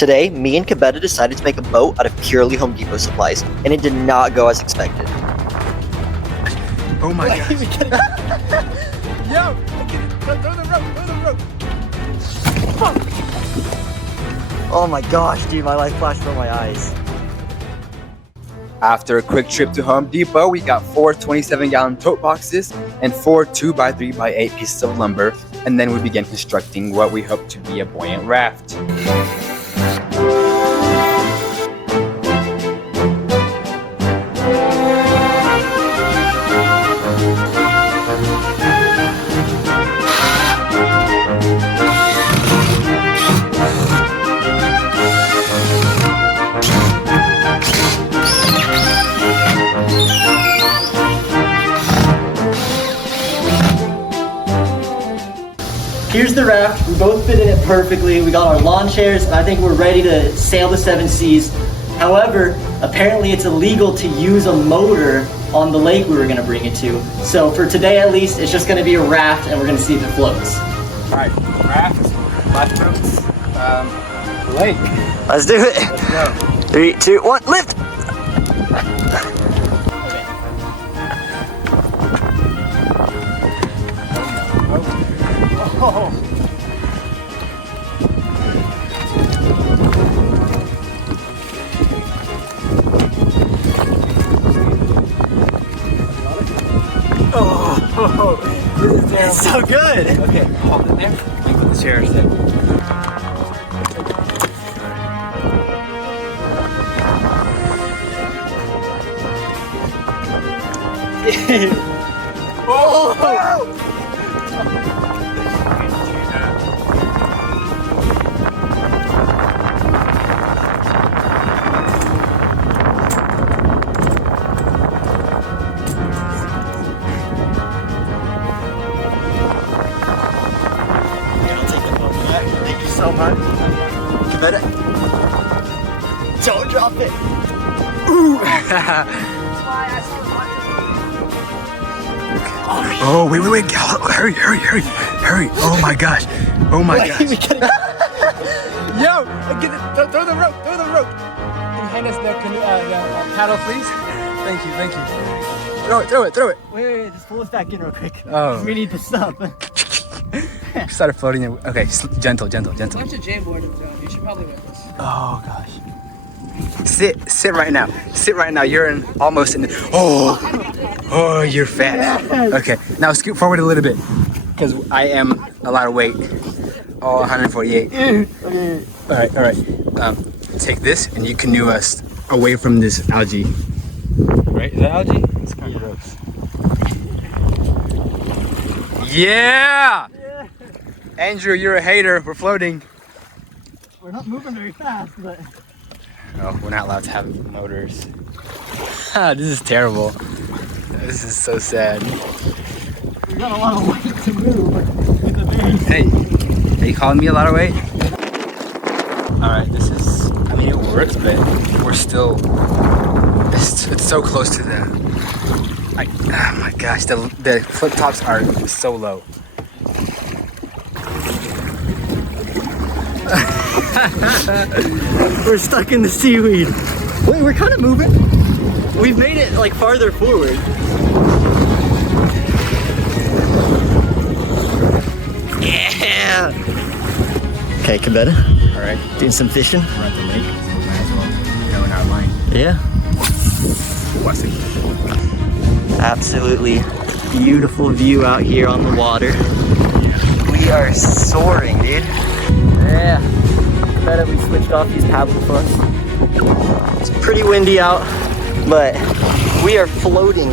Today, me and Kabeta decided to make a boat out of purely Home Depot supplies, and it did not go as expected. Oh my god. Yo! Throw the rope! Oh my gosh, dude, my life flashed before my eyes. After a quick trip to Home Depot, we got 4 27-gallon tote boxes and 4 2x3x8 pieces of lumber, and then we began constructing what we hope to be a buoyant raft. Here's the raft. We both fit in it perfectly. We got our lawn chairs, and I think we're ready to sail the 7 seas. However, apparently it's illegal to use a motor on the lake we were gonna bring it to. So for today at least, it's just gonna be a raft, and we're gonna see if it floats. All right, raft, lifeboats, the lake. Let's do it. Let's go. 3, 2, 1, lift! Oh. Oh, this is terrible. It's so good! Okay, hold it there and put the chairs in. Oh! Thank you so much. Kabeta. Don't drop it. Ooh. Oh, wait. Hurry. Oh my gosh. Oh my gosh. Yo, throw the rope. Can you hand us the paddle, please? Thank you. Throw it. Wait, just pull us back in real quick. Oh. We need the stuff. Started floating. Okay, gentle. Bunch of J-board in the zone. You should probably win this. Oh gosh. Sit right now. You're almost in the. Oh, you're fat. Okay, now scoot forward a little bit, because I am a lot of weight. Oh, 148. All right. Take this and you canoe us away from this algae. Right? Is that algae? It's kind of gross. Yeah! Andrew, you're a hater. We're floating. We're not moving very fast, but... Oh, we're not allowed to have motors. This is terrible. This is so sad. We got a lot of weight to move. Hey, are you calling me a lot of weight? Alright, I mean it works, but we're still, it's so close to the, oh my gosh, the flip tops are so low. We're stuck in the seaweed. Wait, we're kind of moving. We've made it like farther forward. Yeah. Okay, Kabeta. All right. Doing some fishing. We're at the lake, so we might as well go in our line. Yeah. What's it? Absolutely beautiful view out here on the water. We are soaring, dude. Yeah. Kabeta, we switched off these paddle flips. It's pretty windy out, but we are floating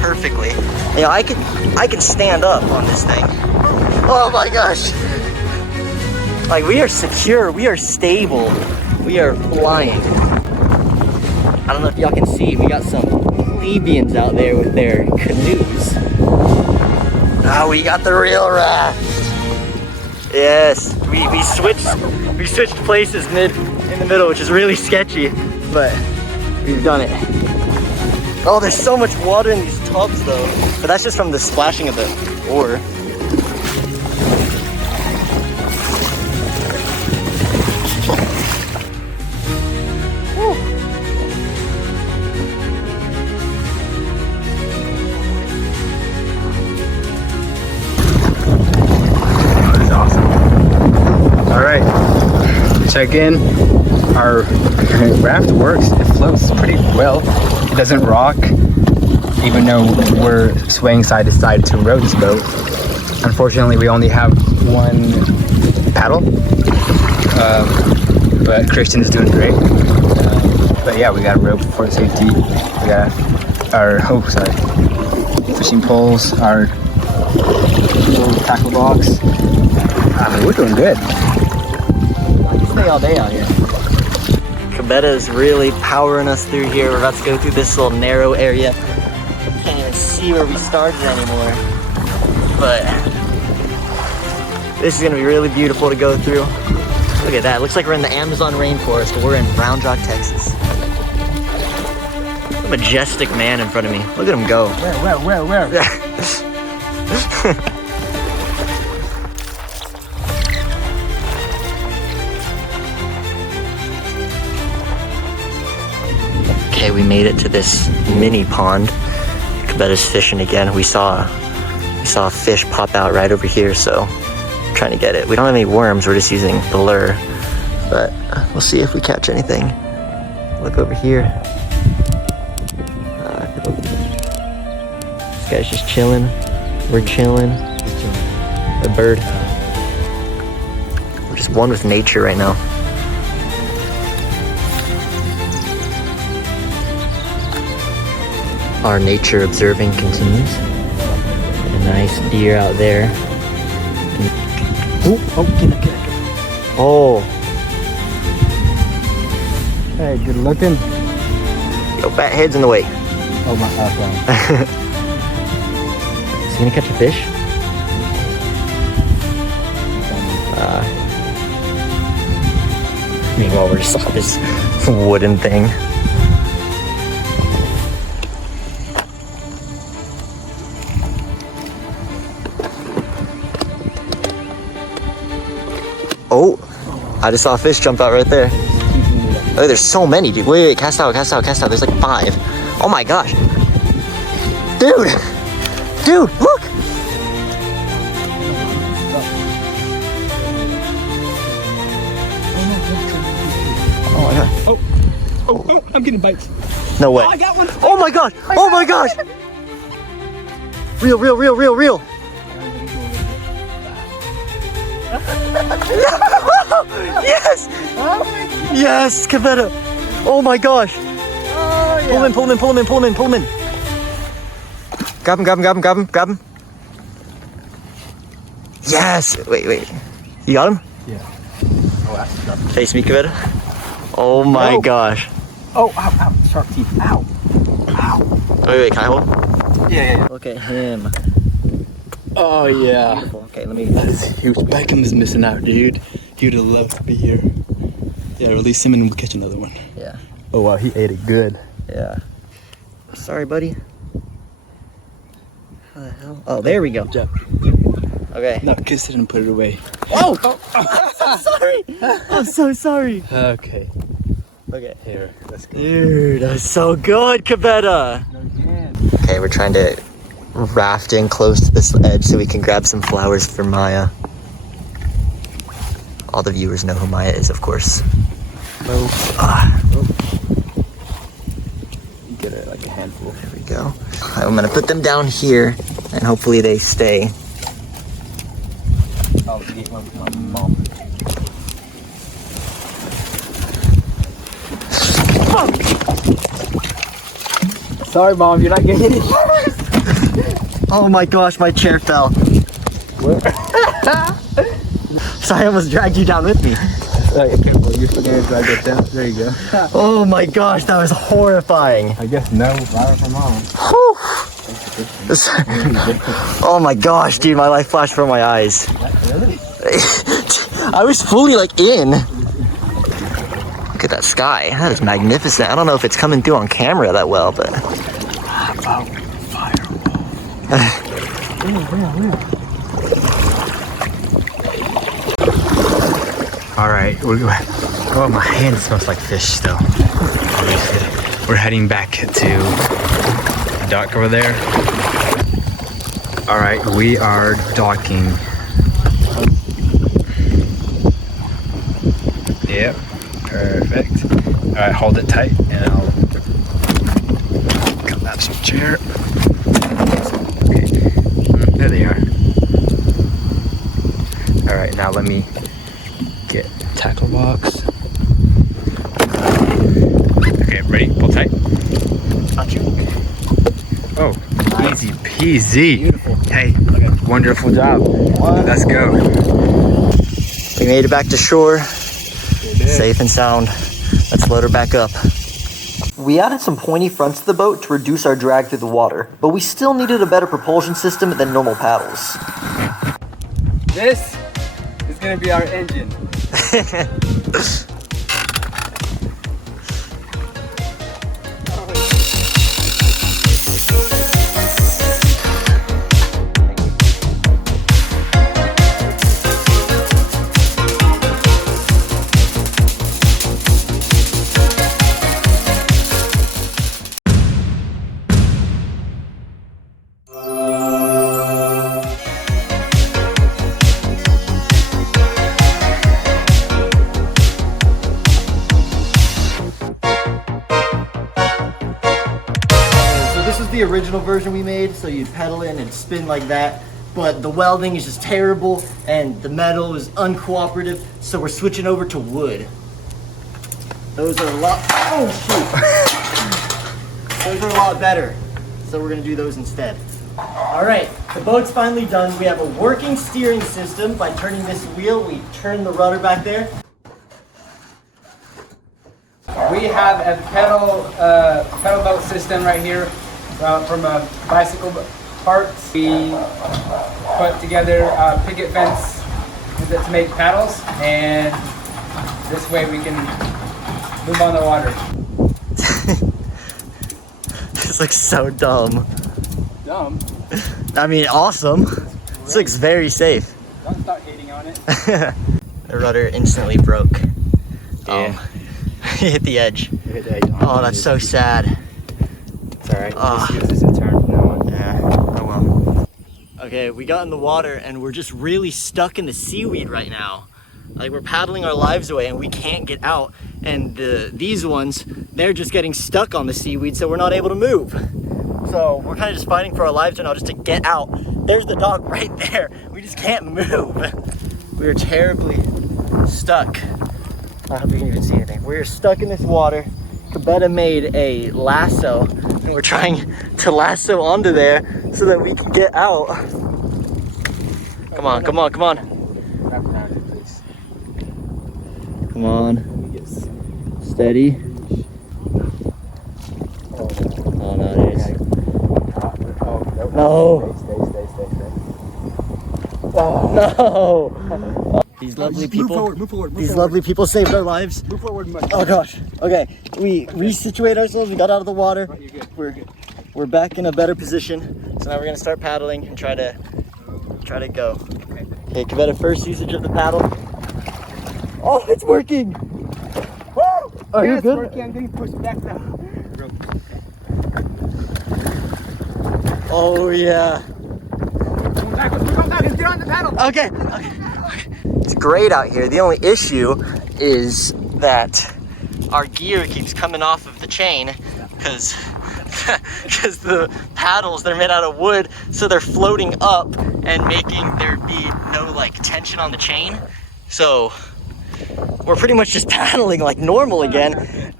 perfectly. You know, I could stand up on this thing. Oh my gosh. Like, we are secure, we are stable, we are flying. I don't know if y'all can see, we got some plebeians out there with their canoes. Now we got the real raft. Yes, we switched places in the middle, which is really sketchy, but we've done it. Oh, there's so much water in these tubs though, but that's just from the splashing of the oar. check in. Our raft works. It floats pretty well. It doesn't rock, even though we're swaying side to side to row this boat. Unfortunately, we only have one paddle, but Christian's doing great. But yeah, we got a rope for safety. We got our fishing poles, our little tackle box. We're doing good. I can stay all day out here. Cabetta is really powering us through here. We're about to go through this little narrow area. Can't even see where we started anymore. But this is gonna be really beautiful to go through. Look at that. Looks like we're in the Amazon rainforest, but we're in Round Rock, Texas. A majestic man in front of me. Look at him go. Where? Okay, we made it to this mini pond. Cabetta's fishing again. We saw a fish pop out right over here, so I'm trying to get it. We don't have any worms, we're just using the lure, but we'll see if we catch anything. Look over here. This guy's just chilling. We're chilling. A bird. We're just one with nature right now. Our nature observing continues. A nice deer out there. Get it. Oh, Hey, good looking. yo, fat head's in the way. Oh my God. Is he gonna catch a fish? Meanwhile, we're just on this wooden thing. Oh, I just saw a fish jump out right there. Oh, there's so many, dude. Wait, cast out. There's like 5. Oh my gosh. Dude, look. Oh my god. Oh, I'm getting bites. No way. Oh, I got one. Oh my god. Oh my gosh. Real. Yes. Yes, Cabetta. Oh my gosh. Oh, yeah. Pull him in. Grab him. Yes. Wait. You got him? Yeah. Oh, that's sharp. Face me, Cabetta. Oh my Oh. gosh. Oh, ow. Sharp teeth. Ow. Wait, can I hold? Yeah. Look at him. Oh, yeah. Beautiful. Okay, let me. That's huge. Beckham's missing out, dude. He would have loved to be here. Yeah, release him and we'll catch another one. Yeah. Oh, wow. He ate it good. Yeah. Sorry, buddy. How the hell? Oh, there we go. Good job. Okay. No, kiss it and put it away. Oh! I'm so sorry. I'm so sorry. Okay. Okay. Here, let's go. Dude, that's so good, Cabetta. Okay, we're trying to raft in close to this edge so we can grab some flowers for Maya. All the viewers know who Maya is, of course. Get it like a handful. There we go. I'm gonna put them down here and hopefully they stay. I'll get one for my mom. Sorry, Mom, you're not getting it. Oh my gosh, my chair fell. Sorry, I almost dragged you down with me. Careful, you're still gonna drag it down. There you go. Oh my gosh, that was horrifying. I guess no flower for Mom. Whew. Oh my gosh, dude, my life flashed before my eyes. Really? I was fully like in. Look at that sky. That is magnificent. I don't know if it's coming through on camera that well, but. About All right, oh, my hand smells like fish still. We're heading back to the dock over there. All right, we are docking. Yep, perfect. All right, hold it tight and I'll come out some chair. Okay, there they are. All right, now let me get tackle box. Okay, ready? Pull tight. Got you. Oh, easy peasy. Beautiful. Hey, wonderful job. Let's go. We made it back to shore, safe and sound. Let's load her back up. We added some pointy fronts to the boat to reduce our drag through the water, but we still needed a better propulsion system than normal paddles. This is gonna be our engine. This is the original version we made, so you'd pedal in and spin like that, but the welding is just terrible and the metal is uncooperative, so we're switching over to wood. Those are a lot, oh shoot! Those are a lot better, so we're gonna do those instead. All right, the boat's finally done. We have a working steering system. By turning this wheel, we turn the rudder back there. We have a pedal boat system right here from a bicycle parts. We put together a picket fence to make paddles, and this way we can move on the water. This looks so dumb. Dumb. I mean, awesome. This looks very safe. Don't start hating on it. The rudder instantly broke. Yeah. Hit the edge. Oh, that's so sad. It's all right. Ah. Just use this as a turn from now on. Yeah, oh well. Okay, we got in the water and we're just really stuck in the seaweed right now. Like, we're paddling our lives away and we can't get out. And these ones, they're just getting stuck on the seaweed, so we're not able to move. So we're kind of just fighting for our lives right now just to get out. There's the dog right there. We just can't move. We are terribly stuck. I hope you can even see anything. We're stuck in this water. Cabetta made a lasso and we're trying to lasso onto there so that we can get out. Come on, come on, come on. Wrap around it, please. Come on. Steady. Oh no, it is. No. No. These lovely people. Move forward. These lovely people saved our lives. Move forward much. Oh gosh. Okay. We resituate ourselves. We got out of the water. Right, you're good. We're back in a better position. So now we're gonna start paddling and try to go. Okay, Cabetta, first usage of the paddle. Oh, it's working. Woo! Are you good? Working. I'm getting pushed back now. Oh yeah. Come back. Get on the paddle. Okay. It's great out here. The only issue is that our gear keeps coming off of the chain because the paddles, they're made out of wood, so they're floating up and making there be no like tension on the chain. So we're pretty much just paddling like normal again.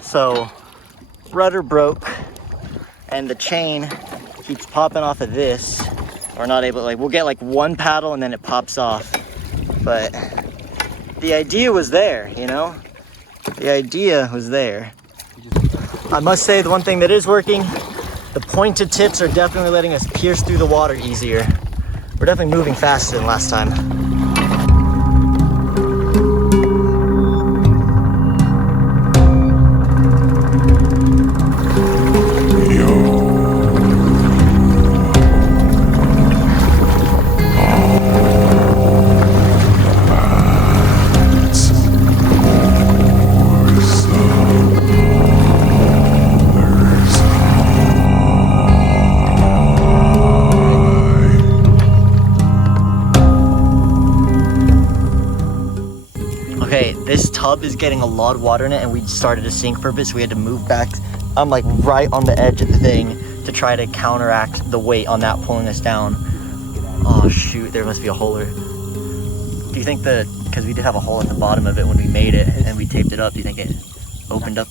So rudder broke and the chain keeps popping off of this. We're not able to, like, we'll get like one paddle and then it pops off. But the idea was there, you know? The idea was there. I must say the one thing that is working, the pointed tips are definitely letting us pierce through the water easier. We're definitely moving faster than last time. tub is getting a lot of water in it and we started to sink for a bit, so we had to move back. I'm like right on the edge of the thing to try to counteract the weight on that pulling us down. Oh shoot, there must be a hole. Do you think that, because we did have a hole at the bottom of it when we made it and we taped it up, do you think it opened up?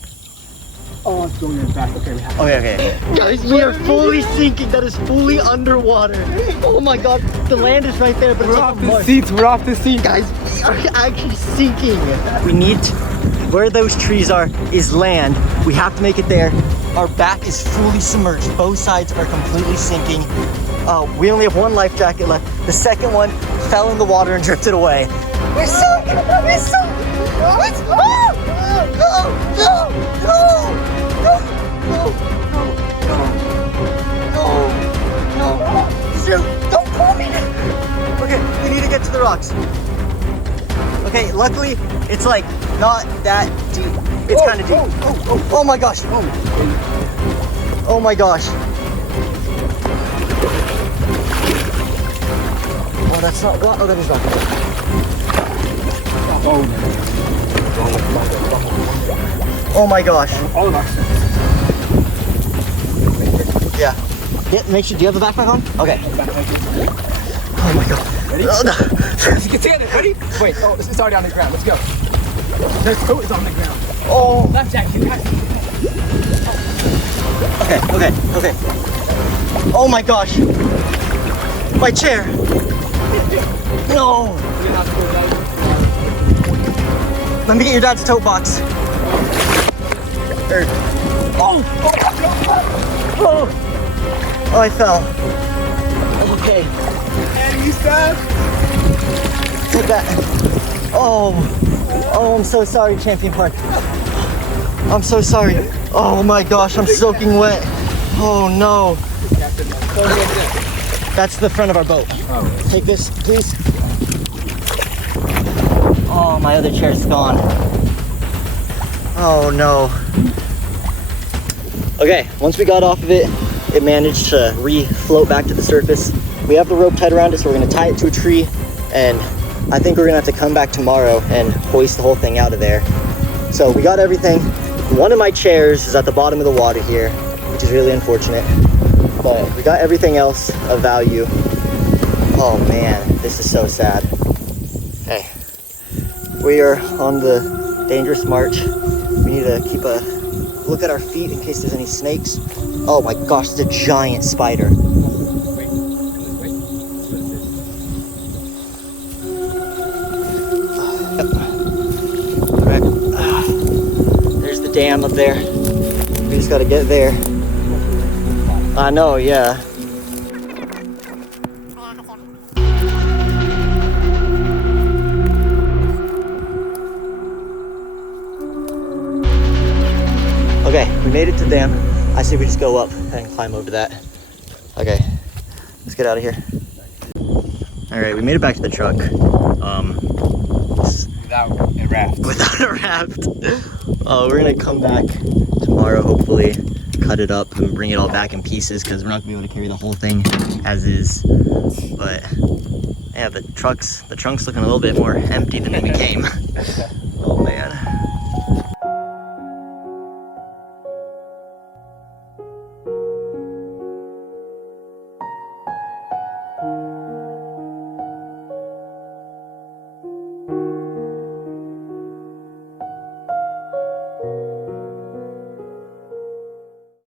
Oh, it's going in the back. Okay, we have to. Okay. Guys, we are fully sinking. That is fully underwater. Oh my god, the land is right there, but We're off the seats. We're off the seat. Guys, we are actually sinking. We need to, where those trees are is land. We have to make it there. Our back is fully submerged. Both sides are completely sinking. We only have one life jacket left. The second one fell in the water and drifted away. We're sunk! We're sunk! What? Oh! No! Shoot! Don't pull me! Okay, we need to get to the rocks. Okay, luckily, it's like not that deep. It's kind of deep. Oh my gosh! Oh my gosh! Oh, that's not rock. Oh, that is rock. Oh my gosh. Yeah. Make sure. Do you have the backpack on? Okay. Oh my god. Ready? Oh, no. You can take it. Ready? Wait. Oh, it's already on the ground. Let's go. The coat is on the ground. Oh. Left jacket. Okay. Oh my gosh. My chair. No. Let me get your dad's tote box. Oh, I fell. Okay. And you stop. Take that. Oh, I'm so sorry, Champion Park. I'm so sorry. Oh my gosh, I'm soaking wet. Oh no. That's the front of our boat. Take this, please. Oh, my other chair's gone. Oh no. Okay, once we got off of it, it managed to re-float back to the surface. We have the rope tied around it, so we're gonna tie it to a tree, and I think we're gonna have to come back tomorrow and hoist the whole thing out of there. So we got everything. One of my chairs is at the bottom of the water here, which is really unfortunate, but we got everything else of value. Oh man, this is so sad. Okay, we are on the dangerous march. We need to keep a look at our feet in case there's any snakes. Oh my gosh, it's a giant spider. Alright. There's the dam up there. We just gotta get there. I know, yeah. Okay, we made it to the dam. I say we just go up and climb over that. Okay, let's get out of here. All right, we made it back to the truck. Without a raft. Without a raft. We're gonna come back tomorrow, hopefully, cut it up and bring it all back in pieces because we're not gonna be able to carry the whole thing as is. But yeah, the trunk's looking a little bit more empty than it became. Oh man.